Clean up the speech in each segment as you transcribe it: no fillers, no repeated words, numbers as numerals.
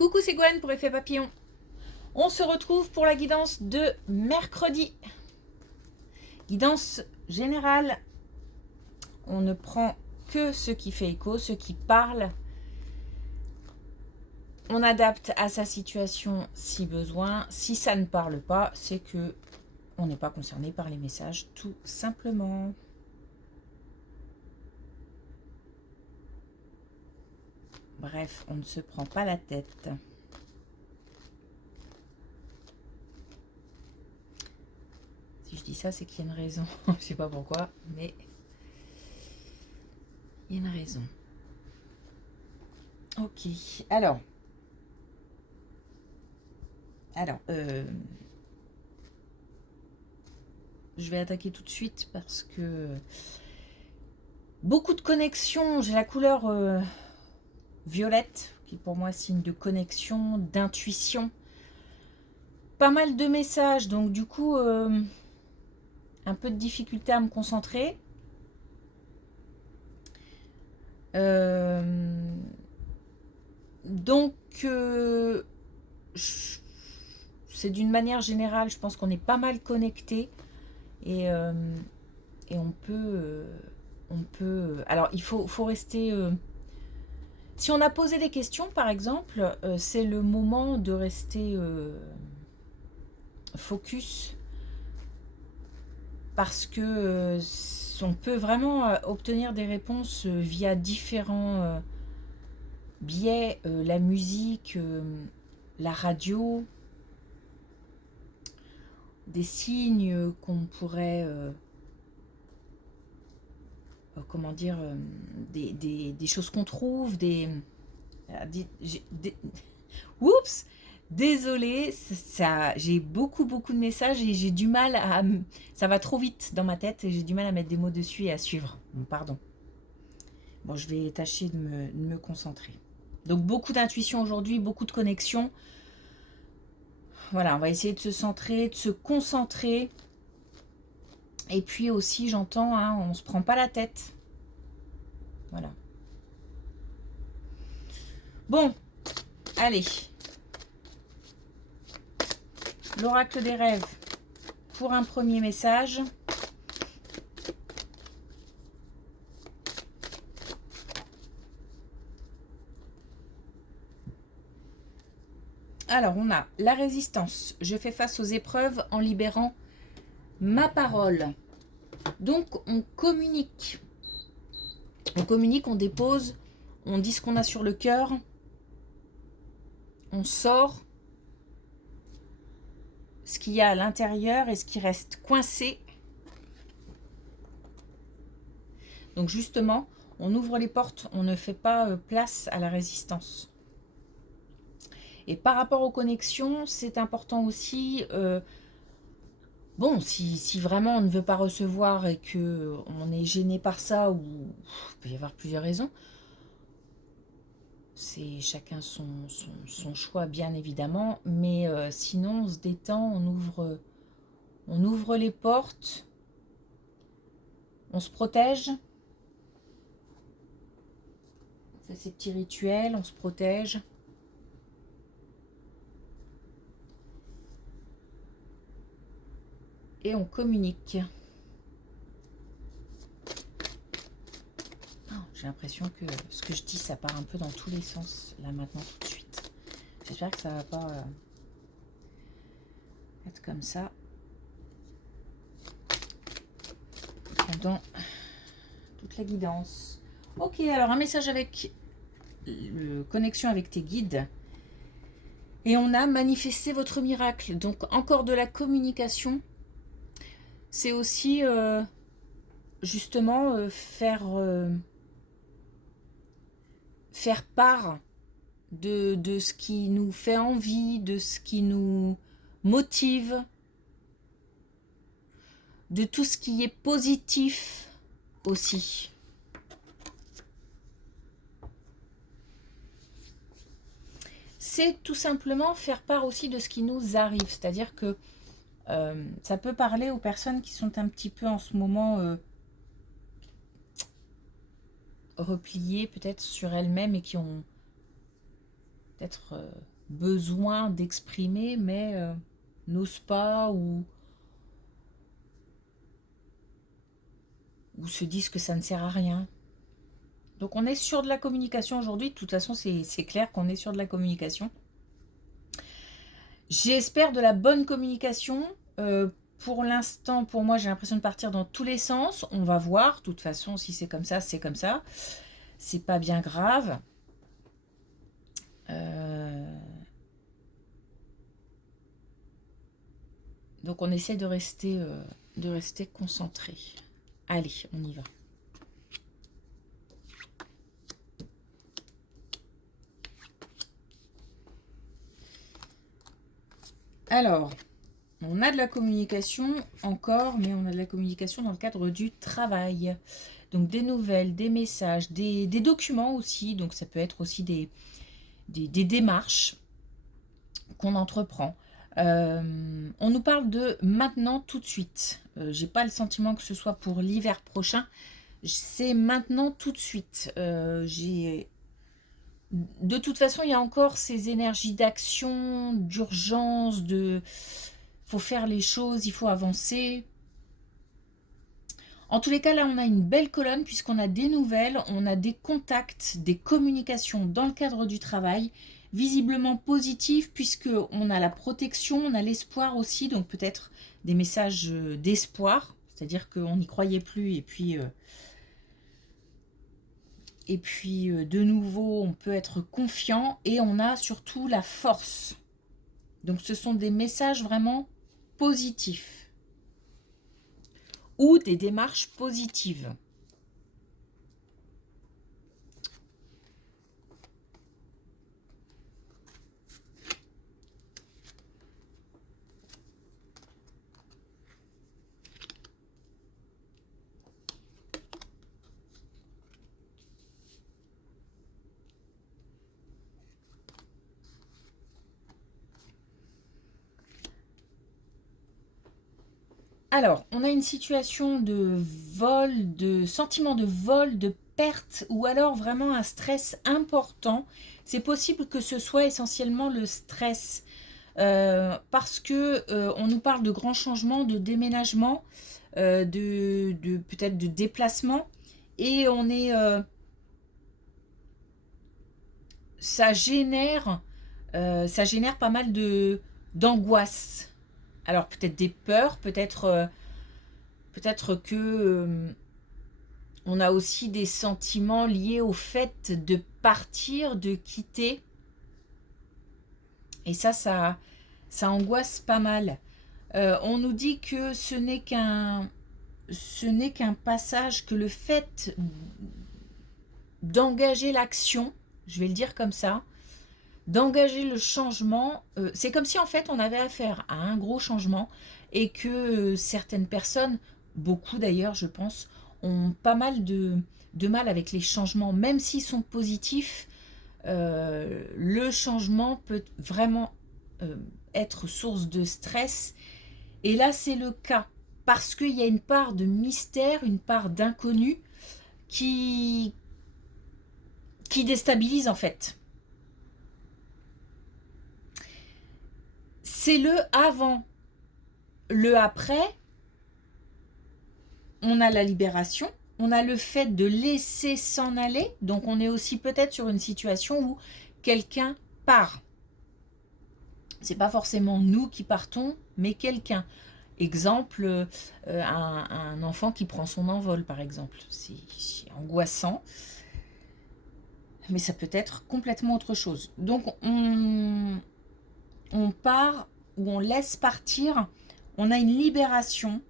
Coucou, c'est Gwen pour Effet Papillon. On se retrouve pour la guidance de mercredi. Guidance générale. On ne prend que ce qui fait écho, ce qui parle. On adapte à sa situation si besoin. Si ça ne parle pas, c'est que on n'est pas concerné par les messages, tout simplement. Bref, on ne se prend pas la tête. Si je dis ça, c'est qu'il y a une raison. Je ne sais pas pourquoi, mais il y a une raison. Ok, alors, je vais attaquer tout de suite parce que beaucoup de connexions. J'ai la couleur violette, qui pour moi est signe de connexion, d'intuition. Pas mal de messages, donc du coup, un peu de difficulté à me concentrer. Donc, c'est d'une manière générale, je pense qu'on est pas mal connecté et on peut, alors il faut rester. Si on a posé des questions, par exemple, c'est le moment de rester focus parce que on peut vraiment obtenir des réponses via différents biais, la musique, la radio, des signes qu'on pourrait, comment dire, des choses qu'on trouve, oups, désolée, ça, j'ai beaucoup de messages et j'ai du mal à, ça va trop vite dans ma tête et j'ai du mal à mettre des mots dessus et à suivre. Donc, pardon. Bon, je vais tâcher de me concentrer. Donc beaucoup d'intuition aujourd'hui, beaucoup de connexion. Voilà, on va essayer de se centrer, de se concentrer. Et puis aussi, j'entends, hein, on ne se prend pas la tête. Voilà. Bon, allez. L'oracle des rêves pour un premier message. Alors, on a la résistance. Je fais face aux épreuves en libérant ma parole. Donc, on communique. On communique, on dépose, on dit ce qu'on a sur le cœur. On sort ce qu'il y a à l'intérieur et ce qui reste coincé. Donc justement, on ouvre les portes, on ne fait pas place à la résistance. Et par rapport aux connexions, c'est important aussi, bon, si vraiment on ne veut pas recevoir et qu'on est gêné par ça, ou il peut y avoir plusieurs raisons, c'est chacun son choix bien évidemment, mais sinon on se détend, on ouvre les portes, on se protège, on fait ces petits rituels, on se protège. Et on communique. Oh, j'ai l'impression que ce que je dis, ça part un peu dans tous les sens, là maintenant, tout de suite. J'espère que ça va pas être comme ça. Pendant toute la guidance. Ok, alors un message avec connexion avec tes guides. Et on a manifesté votre miracle. Donc encore de la communication. C'est aussi justement faire part de ce qui nous fait envie, de ce qui nous motive, de tout ce qui est positif aussi. C'est tout simplement faire part aussi de ce qui nous arrive, c'est-à-dire que ça peut parler aux personnes qui sont un petit peu en ce moment repliées peut-être sur elles-mêmes et qui ont peut-être besoin d'exprimer, mais n'osent pas ou se disent que ça ne sert à rien. Donc on est sur de la communication aujourd'hui. De toute façon, c'est clair qu'on est sur de la communication. J'espère de la bonne communication. Pour l'instant, pour moi, j'ai l'impression de partir dans tous les sens. On va voir. De toute façon, si c'est comme ça, c'est comme ça. C'est pas bien grave. Donc on essaie de rester concentré. Allez, on y va. Alors, on a de la communication encore, mais on a de la communication dans le cadre du travail. Donc des nouvelles, des messages, des documents aussi. Donc ça peut être aussi des démarches qu'on entreprend. On nous parle de maintenant, tout de suite. J'ai pas le sentiment que ce soit pour l'hiver prochain. C'est maintenant, tout de suite. De toute façon, il y a encore ces énergies d'action, d'urgence, faut faire les choses, il faut avancer. En tous les cas, là, on a une belle colonne puisqu'on a des nouvelles, on a des contacts, des communications dans le cadre du travail, visiblement positifs puisqu'on a la protection, on a l'espoir aussi, donc peut-être des messages d'espoir, c'est-à-dire qu'on n'y croyait plus et puis de nouveau, on peut être confiant et on a surtout la force. Donc ce sont des messages vraiment positifs ou des démarches positives. Alors, on a une situation de vol, de sentiment de vol, de perte, ou alors vraiment un stress important. C'est possible que ce soit essentiellement le stress, parce que on nous parle de grands changements, de déménagement, peut-être de déplacement, et on est, ça génère pas mal d'angoisse. Alors peut-être des peurs, peut-être que on a aussi des sentiments liés au fait de partir, de quitter. Et ça angoisse pas mal. On nous dit que ce n'est qu'un passage, que le fait d'engager l'action, je vais le dire comme ça, d'engager le changement, c'est comme si en fait on avait affaire à un gros changement et que certaines personnes, beaucoup d'ailleurs je pense, ont pas mal de mal avec les changements, même s'ils sont positifs. Le changement peut vraiment être source de stress, et là c'est le cas parce qu'il y a une part de mystère, une part d'inconnu qui déstabilise en fait. C'est le avant. Le après, on a la libération, on a le fait de laisser s'en aller, donc on est aussi peut-être sur une situation où quelqu'un part. C'est pas forcément nous qui partons, mais quelqu'un. Exemple, un enfant qui prend son envol, par exemple. C'est angoissant, mais ça peut être complètement autre chose. Donc on part ou on laisse partir, on a une libération.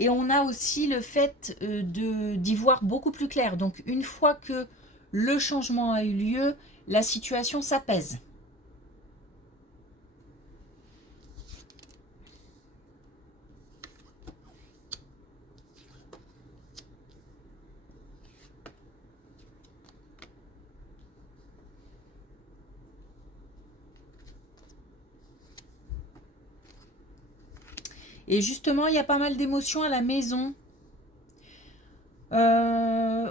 Et on a aussi le fait d'y voir beaucoup plus clair. Donc une fois que le changement a eu lieu, la situation s'apaise. Et justement, il y a pas mal d'émotions à la maison.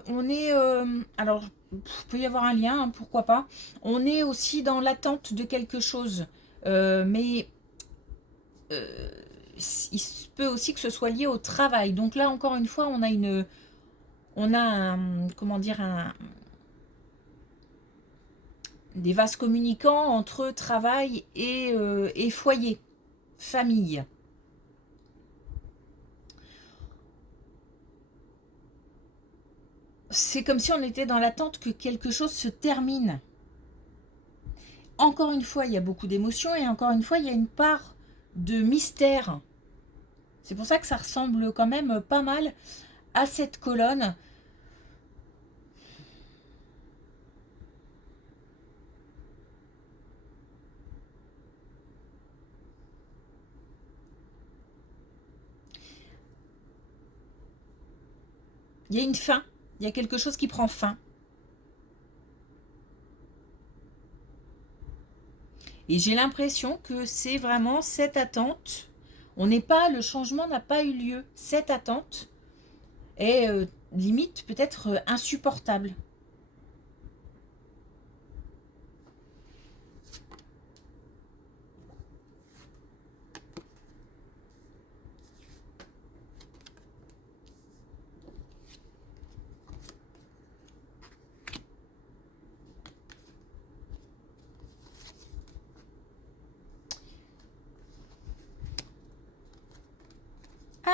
on est... alors, il peut y avoir un lien, hein, pourquoi pas. On est aussi dans l'attente de quelque chose. Mais il se peut aussi que ce soit lié au travail. Donc là, encore une fois, on a un, comment dire, des vases communicants entre travail et foyer, famille. C'est comme si on était dans l'attente que quelque chose se termine. Encore une fois, il y a beaucoup d'émotions et encore une fois, il y a une part de mystère. C'est pour ça que ça ressemble quand même pas mal à cette colonne. Il y a une fin, il y a quelque chose qui prend fin. Et j'ai l'impression que c'est vraiment cette attente. Le changement n'a pas eu lieu. Cette attente est limite peut-être insupportable.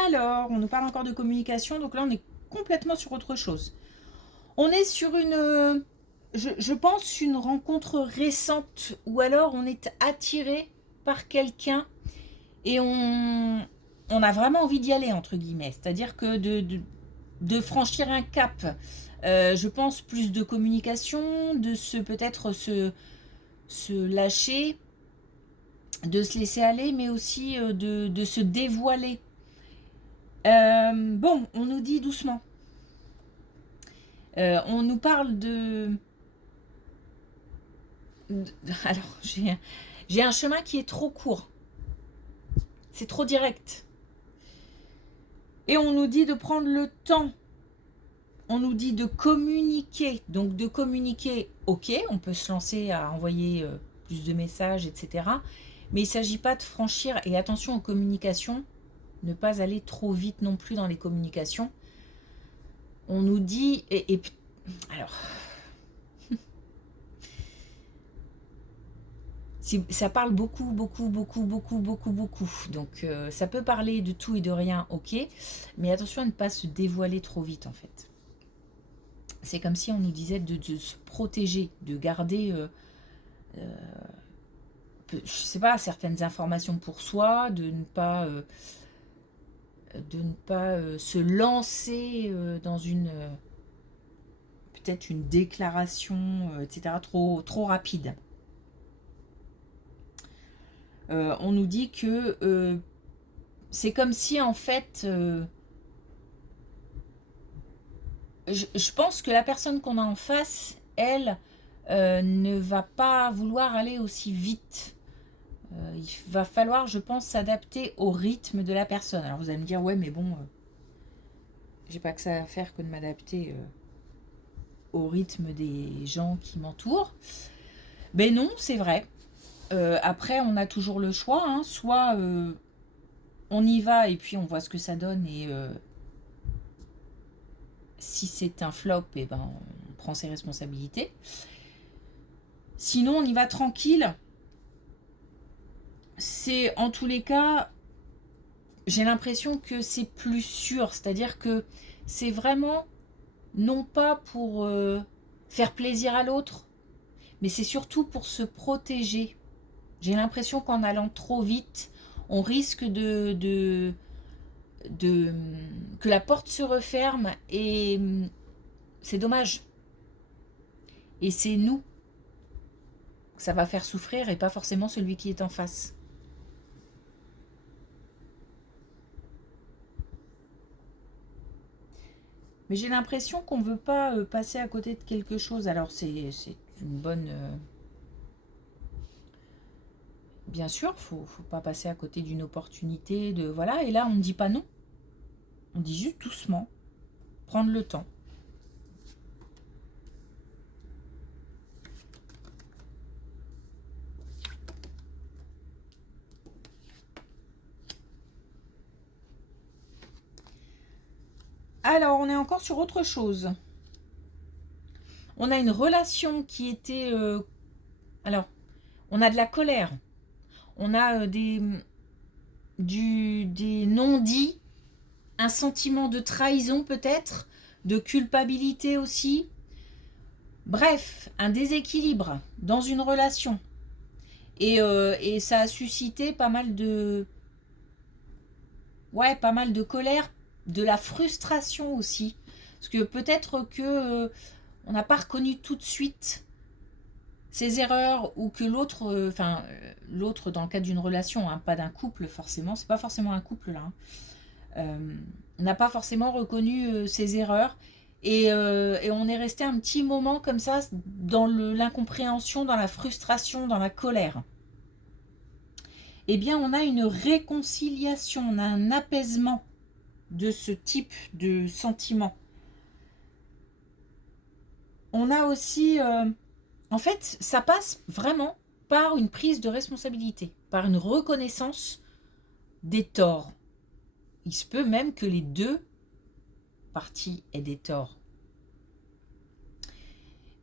Alors, on nous parle encore de communication, donc là on est complètement sur autre chose. On est sur je pense, une rencontre récente, ou alors on est attiré par quelqu'un et on a vraiment envie d'y aller, entre guillemets. C'est-à-dire que de franchir un cap, je pense plus de communication, peut-être se lâcher, de se laisser aller, mais aussi de se dévoiler. Bon, on nous dit doucement. On nous parle alors, j'ai un chemin qui est trop court. C'est trop direct. Et on nous dit de prendre le temps. On nous dit de communiquer. Donc de communiquer, ok, on peut se lancer à envoyer plus de messages, etc. Mais il ne s'agit pas de franchir, et attention aux communications, ne pas aller trop vite non plus dans les communications. On nous dit, alors, ça parle beaucoup, beaucoup, beaucoup, beaucoup, beaucoup, beaucoup. Donc ça peut parler de tout et de rien, ok. Mais attention à ne pas se dévoiler trop vite en fait. C'est comme si on nous disait de se protéger, de garder, je sais pas, certaines informations pour soi, de ne pas se lancer dans peut-être une déclaration, etc. trop rapide. On nous dit que c'est comme si en fait je pense que la personne qu'on a en face, elle, ne va pas vouloir aller aussi vite. Il va falloir, je pense, s'adapter au rythme de la personne. Alors vous allez me dire, ouais, mais bon, j'ai pas que ça à faire que de m'adapter au rythme des gens qui m'entourent. Ben non, c'est vrai. Après, on a toujours le choix, hein. Soit on y va et puis on voit ce que ça donne, et si c'est un flop, et ben on prend ses responsabilités. Sinon, on y va tranquille. C'est en tous les cas, j'ai l'impression que c'est plus sûr, c'est-à-dire que c'est vraiment non pas pour faire plaisir à l'autre, mais c'est surtout pour se protéger. J'ai l'impression qu'en allant trop vite, on risque que la porte se referme, et c'est dommage. Et c'est nous que ça va faire souffrir et pas forcément celui qui est en face. Mais j'ai l'impression qu'on ne veut pas passer à côté de quelque chose. Alors c'est une bonne... Bien sûr, faut pas passer à côté d'une opportunité, de voilà. Et là, on ne dit pas non. On dit juste doucement, prendre le temps. Alors, on est encore sur autre chose. On a une relation qui était... alors, on a de la colère. On a des non-dits. Un sentiment de trahison peut-être. De culpabilité aussi. Bref, un déséquilibre dans une relation. Et ça a suscité pas mal de... Ouais, pas mal de colère, de la frustration aussi. Parce que peut-être que on n'a pas reconnu tout de suite ses erreurs ou que l'autre, l'autre dans le cadre d'une relation, hein, pas d'un couple forcément, c'est pas forcément un couple là, hein, n'a pas forcément reconnu ses erreurs et on est resté un petit moment comme ça dans l'incompréhension, dans la frustration, dans la colère. Eh bien, on a une réconciliation, on a un apaisement de ce type de sentiment. On a aussi... en fait, ça passe vraiment par une prise de responsabilité, par une reconnaissance des torts. Il se peut même que les deux parties aient des torts.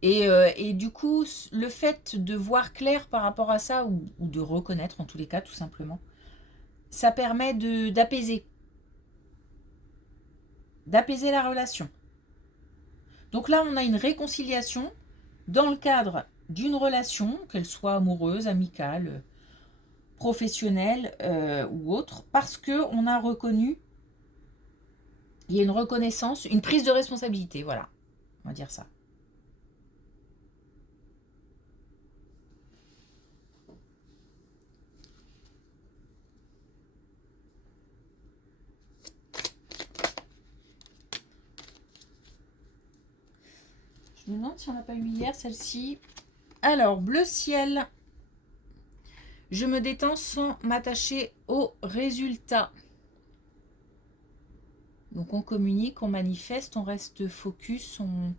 Et du coup, le fait de voir clair par rapport à ça, ou de reconnaître en tous les cas, tout simplement, ça permet d'apaiser la relation. Donc là, on a une réconciliation dans le cadre d'une relation, qu'elle soit amoureuse, amicale, professionnelle ou autre, parce qu'on a reconnu, il y a une reconnaissance, une prise de responsabilité, voilà, on va dire ça. Je me demande si on n'a pas eu hier celle-ci. Alors, bleu ciel. Je me détends sans m'attacher aux résultats. Donc on communique, on manifeste, on reste focus, on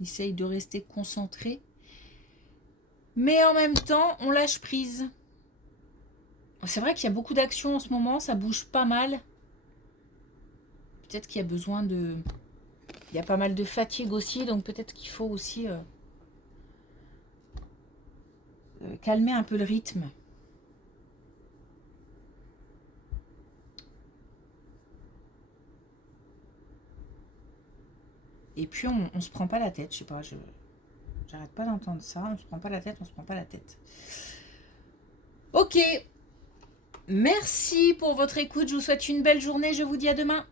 essaye de rester concentré. Mais en même temps, on lâche prise. C'est vrai qu'il y a beaucoup d'actions en ce moment, ça bouge pas mal. Peut-être qu'il y a besoin de... Il y a pas mal de fatigue aussi, donc peut-être qu'il faut aussi calmer un peu le rythme. Et puis on se prend pas la tête, je sais pas, j'arrête pas d'entendre ça, on se prend pas la tête, on se prend pas la tête. Ok, merci pour votre écoute, je vous souhaite une belle journée, je vous dis à demain.